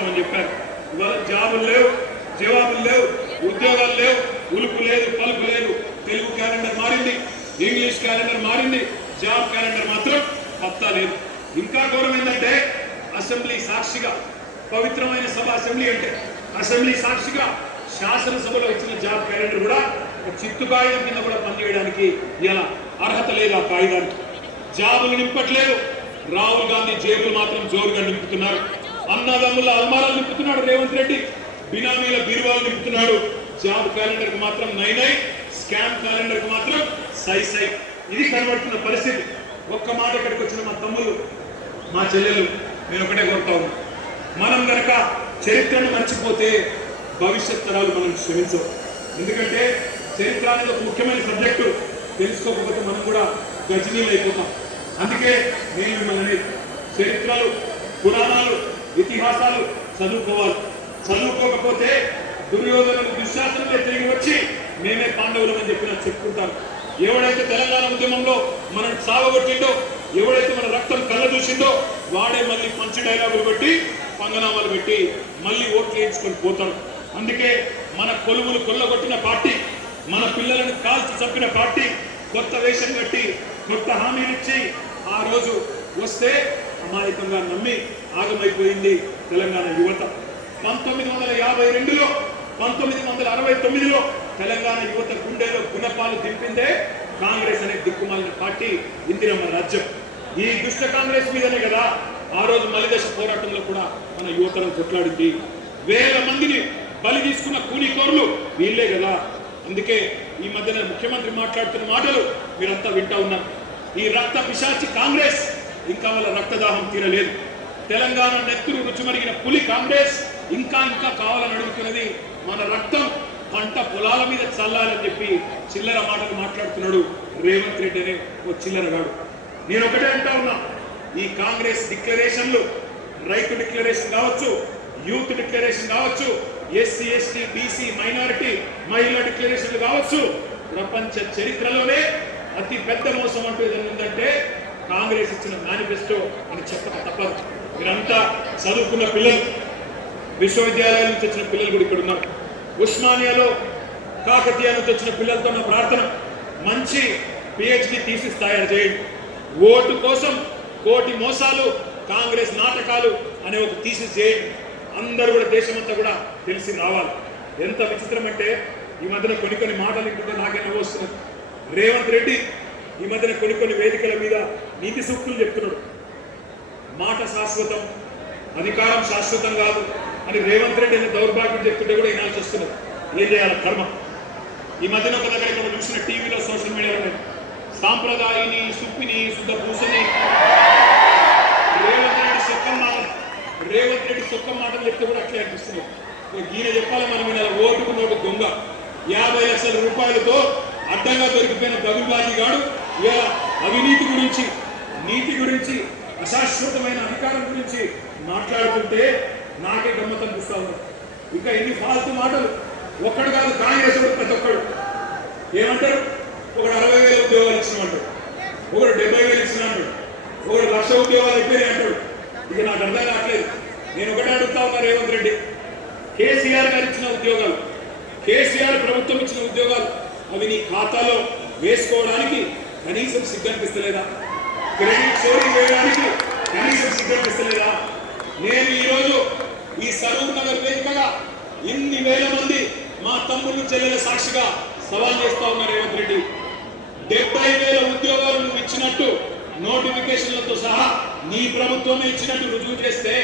ఇస్తామని చెప్పారు. ఇవాళ జాబులు లేవు, జవాబులు లేవు, ఉద్యోగాలు లేవు, ఉలుపు లేదు, పలుపు లేదు. తెలుగు క్యాలెండర్ మారింది, ఇంగ్లీష్ క్యాలెండర్ మారింది, జాబ్ క్యాలెండర్ మాత్రం పత్తా లేదు. ఇంకా ఘోరం ఏంటంటే అసెంబ్లీ సాక్షిగా, పవిత్రమైన సభ అసెంబ్లీ అంటే అసెంబ్లీ సాక్షిగా శాసనసభలో ఇచ్చిన జాబ్ క్యాలెండర్ కూడా చిత్తు కాగితం కింద కూడా పనిచేయడానికి ఇలా అర్హత లేదు. ఆ కాగితానికి జాబులు నింపట్లేదు. రాహుల్ గాంధీ జేబులు మాత్రం జోరుగా నింపుతున్నారు. అన్నదమ్ముల అల్మారాలు నింపుతున్నాడు రేవంత్ రెడ్డి, బినామీల బీరువాలు నింపుతున్నాడు. జాబ్ క్యాలెండర్ కు మాత్రం నై, స్కామ్ క్యాలెండర్ కు మాత్రం సై. ఇది కనబడుతున్న పరిస్థితి. ఒక్క మాట ఇక్కడికి వచ్చిన మా తమ్ముళ్ళు, మా చెల్లెలు, నేను ఒకటే కోరుతా ఉన్నా, మనం గనక చరిత్రను మర్చిపోతే భవిష్యత్ తరాలు మనం క్షమించవు. ఎందుకంటే చరిత్ర అనేది ఒక ముఖ్యమైన సబ్జెక్టు. తెలుసుకోకపోతే మనం కూడా గజనీలు అయిపోతాం. అందుకే నేను మిమ్మల్ని చరిత్రలు, పురాణాలు, ఇతిహాసాలు చదువుకోవాలి. చదువుకోకపోతే దుర్యోధనుడు దుశ్శాసనులే తిరిగి వచ్చి మేమే పాండవులమని చెప్పుకుంటారు. ఎవడైతే తెలంగాణ ఉద్యమంలో మనం సావగొట్టిండో, ఎవడైతే మన రక్తం కళ్ళ చూసిండో వాడే మళ్ళీ పంచి డైలాగులు పెట్టి, పంగనామాలు పెట్టి మళ్ళీ ఓట్లు వేయించుకొని పోతాడు. అందుకే మన కొలువులు కొల్లగొట్టిన పార్టీ, మన పిల్లలను కాల్చి చంపిన పార్టీ కొత్త వేషం కట్టి కొత్త హామీనిచ్చి ఆ రోజు వస్తే అమాయకంగా నమ్మి ఆగమైపోయింది తెలంగాణ యువత. 1952లో 1969లో తెలంగాణ యువత గుండెలో గుణపాలు దింపిందే కాంగ్రెస్ అనే దిక్కుమాలిన పార్టీ, ఇందిరమ్మ రాజ్యం. ఈ దుష్ట కాంగ్రెస్ మీదనే కదా ఆ రోజు మలిదశ పోరాటంలో కూడా మన యువతను కొట్లాడింది. వేల మందిని బలి తీసుకున్న కూలీకోరులు వీళ్ళే కదా. అందుకే ఈ మధ్యన ముఖ్యమంత్రి మాట్లాడుతున్న మాటలు మీరంతా వింటా ఉన్నారు. ఈ రక్త పిశాచి కాంగ్రెస్ ఇంకా వాళ్ళ రక్తదాహం తీరలేదు. తెలంగాణ నెత్తురు రుచిమరిగిన పులి కాంగ్రెస్ ఇంకా కావాలని అడుగుతున్నది. మన రక్తం పంట పొలాల మీద చల్లాలని చెప్పి చిల్లర మాటలు మాట్లాడుతున్నాడు రేవంత్ రెడ్డి అనే ఓ చిల్లరగాడు. నేను ఒకటే అంటా ఉన్నా, ఈ కాంగ్రెస్ డిక్లరేషన్లు, రైతు డిక్లరేషన్ కావచ్చు, యూత్ డిక్లరేషన్ కావచ్చు, ఎస్సీ ఎస్టీ బీసీ మైనారిటీ మహిళా డిక్లరేషన్లు కావచ్చు, ప్రపంచ చరిత్రలోనే అతి పెద్ద మోసం అంటూ ఏదైనా ఉందంటే కాంగ్రెస్ ఇచ్చిన మేనిఫెస్టో అని చెప్పక తప్పదు. మీరంతా చదువుకున్న పిల్లలు, విశ్వవిద్యాలయాల నుంచి వచ్చిన పిల్లలు కూడా ఇక్కడ ఉన్నారు. ఉస్మానియాలో, కాకతీయ నుంచి వచ్చిన పిల్లలతో నా ప్రార్థన, మంచి పిహెచ్డి థీసిస్ తయారు చేయండి. ఓటు కోసం కోటి మోసాలు, కాంగ్రెస్ నాటకాలు అనే ఒక థీసిస్ చేయండి. అందరూ కూడా దేశమంతా కూడా తెలిసి రావాలి. ఎంత విచిత్రం అంటే ఈ మధ్యన కొన్ని మాటలు ఇంటుంటే నాకే నవ్వు వస్తున్నది. రేవంత్ రెడ్డి ఈ మధ్యన కొన్ని వేదికల మీద నీతి సూక్తులు చెప్తున్నాడు. మాట శాశ్వతం, అధికారం శాశ్వతం కాదు అని రేవంత్ రెడ్డి అనే దౌర్భాగ్యం చెప్తుంటే కూడా వినాల్సి వస్తున్నది. ఏం చేయాలి కర్మ. ఈ మధ్యన ఒక దగ్గర ఇక్కడ చూసిన టీవీలో, సోషల్ మీడియాలో సాంప్రదాయిని, సుప్పిని, శుద్ధ పూసని రేవంత్ రెడ్డి సొక్క మాటలు చెప్తే కూడా అట్లే అనిపిస్తుంది. ఈయన చెప్పాలి మనం వినాలి. ఓటుకు నోటు దొంగ, 50 లక్షల రూపాయలతో అడ్డంగా దొరికిపోయిన దగుబాజీ గాడు ఇలా అవినీతి గురించి, నీతి గురించి, అశాశ్వతమైన అధికారం గురించి మాట్లాడుతుంటే నాకే గమ్మతం అనిపిస్తా ఉన్నారు. ఇంకా ఎన్ని ఫాల్తు మాటలు. ఒక్కడు కాదు, కాంగ్రెస్ ప్రతి ఒక్కడు ఏమంటారు, ఒకడు 60,000 ఉద్యోగాలు ఇచ్చినాడు, ఒకడు 70,000 ఇచ్చినాడు, ఒకడు 1,00,000 ఉద్యోగాలు అయిపోయినాయి అంటాడు. ఇక నాకు అర్థం కావట్లేదు. నేను ఒకటే అడుగుతా ఉన్నా, రేవంత్ రెడ్డి కేసీఆర్ గారు ఇచ్చిన ఉద్యోగాలు, కేసీఆర్ ప్రభుత్వం ఇచ్చిన ఉద్యోగాలు అవి నీ ఖాతాలో వేసుకోవడానికి కనీసం సిగ్గనిపిస్తలేదా? క్రెడిట్ చోరీ వేయడానికి కనీసం సిగ్గనిపిస్తలేదా? నేను ఈరోజు ఈ సరూర్ నగర్ వేదికగా ఇన్ని వేల మంది మా తమ్ముళ్ళు చెల్లెల సాక్షిగా సవాల్ చేస్తా ఉన్నా రేవంత్ రెడ్డి, 70,000 ఉద్యోగాలు నువ్వు ఇచ్చినట్టు నోటిఫికేషన్లతో సహా నీ ప్రభుత్వమే ఇచ్చినట్టు రుజువు చేస్తే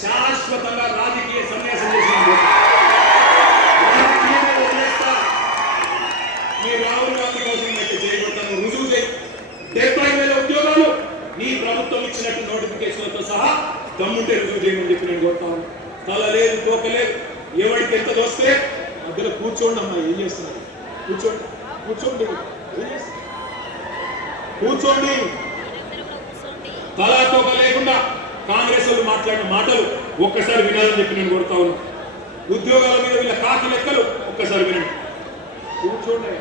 శాశ్వతంగా రాజకీయ సన్యాసం చేసిన మీ రాహుల్ గాంధీ కోసం చేయబడతాను, రుజువు చేయి. 70,000 ఉద్యోగాలు నీ ప్రభుత్వం ఇచ్చినట్టు నోటిఫికేషన్లతో సహా దమ్ముంటే రుజువు చేయమని చెప్పి నేను కోరుతాను. తల లేదు, తోక లేదు, ఎవరికి ఎంత దోస్తే మధ్యలో కూర్చోండి. అమ్మా ఏం చేస్తున్నారు? కూర్చోండి, కూర్చోండి, కూర్చోండి. తలాతోక లేకుండా కాంగ్రెస్ వాళ్ళు మాట్లాడిన మాటలు ఒక్కసారి వినాలని చెప్పి నేను కోరుతా ఉన్నాను. ఉద్యోగాల మీద వీళ్ళ కాకి లెక్కలు ఒక్కసారి వినండి. కూర్చోండి.